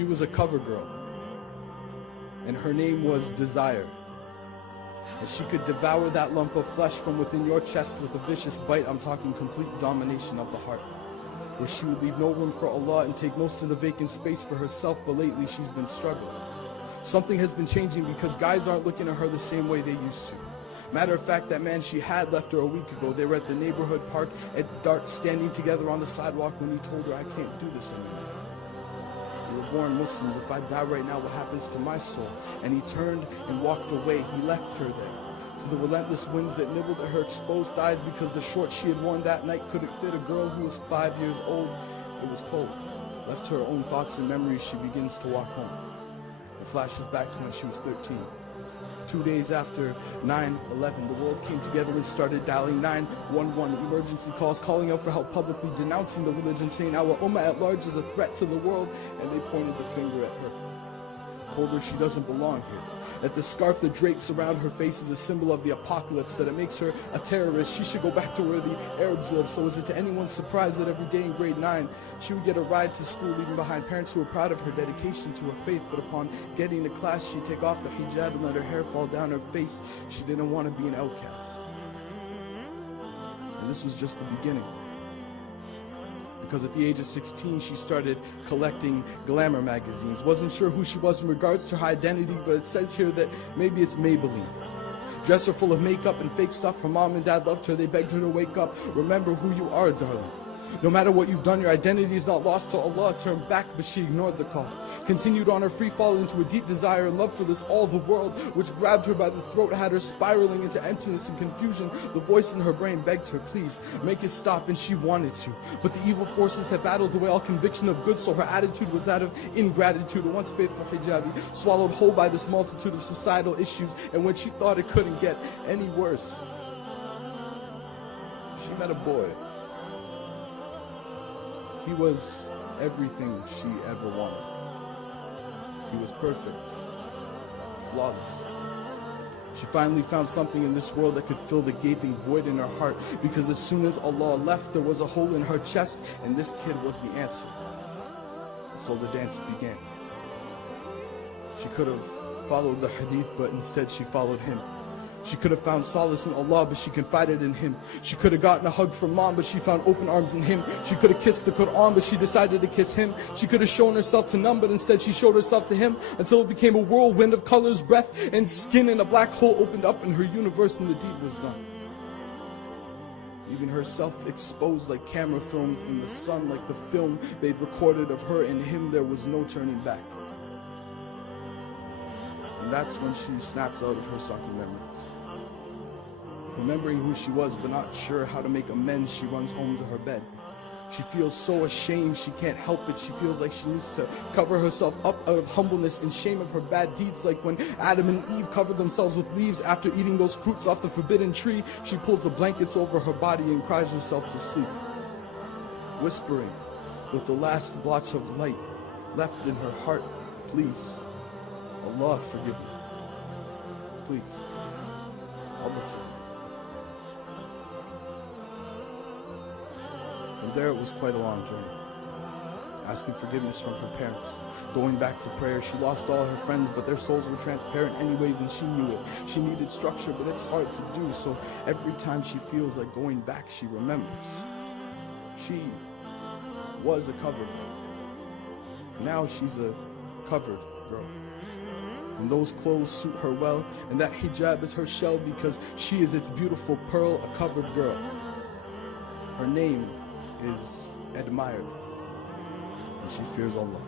She was a cover girl, and her name was Desire. And she could devour that lump of flesh from within your chest with a vicious bite. I'm talking complete domination of the heart, where she would leave no room for Allah and take most of the vacant space for herself. But lately she's been struggling. Something has been changing because guys aren't looking at her the same way they used to. Matter of fact, that man she had left her a week ago. They were at the neighborhood park at dark, standing together on the sidewalk when he told her, "I can't do this anymore. We were born Muslims. If I die right now, what happens to my soul?" And he turned and walked away. He left her there to the relentless winds that nibbled at her exposed thighs, because the shorts she had worn that night couldn't fit a girl who was 5 years old. It was cold. Left to her own thoughts and memories, she begins to walk home. It flashes back to when she was 13. 2 days after 9/11, the world came together and started dialing 911 emergency calls, calling out for help, publicly denouncing the religion, saying our ummah at large is a threat to the world, and they pointed the finger at her. Told her she doesn't belong here, that the scarf that drapes around her face is a symbol of the apocalypse, that it makes her a terrorist. She should go back to where the Arabs live. So is it to anyone's surprise that every day in grade 9, she would get a ride to school, leaving behind parents who were proud of her dedication to her faith, but upon getting to class, she'd take off the hijab and let her hair fall down her face. She didn't want to be an outcast. And this was just the beginning. Because at the age of 16, she started collecting glamour magazines. Wasn't sure who she was in regards to her identity, but it says here that maybe it's Maybelline. Dress her full of makeup and fake stuff. Her mom and dad loved her. They begged her to wake up. Remember who you are, darling. No matter what you've done, your identity is not lost till Allah turned back, but she ignored the call. Continued on her free fall into a deep desire and love for this all the world, which grabbed her by the throat, had her spiraling into emptiness and confusion. The voice in her brain begged her, please, make it stop, and she wanted to. But the evil forces had battled away all conviction of good, so her attitude was that of ingratitude. A once faithful hijabi, swallowed whole by this multitude of societal issues, and when she thought it couldn't get any worse, she met a boy. He was everything she ever wanted. He was perfect, flawless. She finally found something in this world that could fill the gaping void in her heart, because as soon as Allah left, there was a hole in her chest, and this kid was the answer. So the dance began. She could have followed the hadith, but instead she followed him. She could have found solace in Allah, but she confided in him. She could have gotten a hug from mom, but she found open arms in him. She could have kissed the Quran, but she decided to kiss him. She could have shown herself to none, but instead she showed herself to him, until it became a whirlwind of colors, breath, and skin, and a black hole opened up in her universe, and the deed was done. Even herself exposed like camera films in the sun, like the film they'd recorded of her and him. There was no turning back. And that's when she snaps out of her sunken memories. Remembering who she was, but not sure how to make amends, she runs home to her bed. She feels so ashamed she can't help it. She feels like she needs to cover herself up out of humbleness and shame of her bad deeds, like when Adam and Eve covered themselves with leaves after eating those fruits off the forbidden tree. She pulls the blankets over her body and cries herself to sleep, whispering with the last blotch of light left in her heart, please, Allah forgive me. Please, Allah forgive me. From there, it was quite a long journey. Asking forgiveness from her parents, going back to prayer. She lost all her friends, but their souls were transparent anyways, and she knew it. She needed structure, but it's hard to do, so every time she feels like going back, she remembers. She was a covered girl. Now she's a covered girl. And those clothes suit her well, and that hijab is her shell, because she is its beautiful pearl, a covered girl. Her name is admired, and she fears Allah.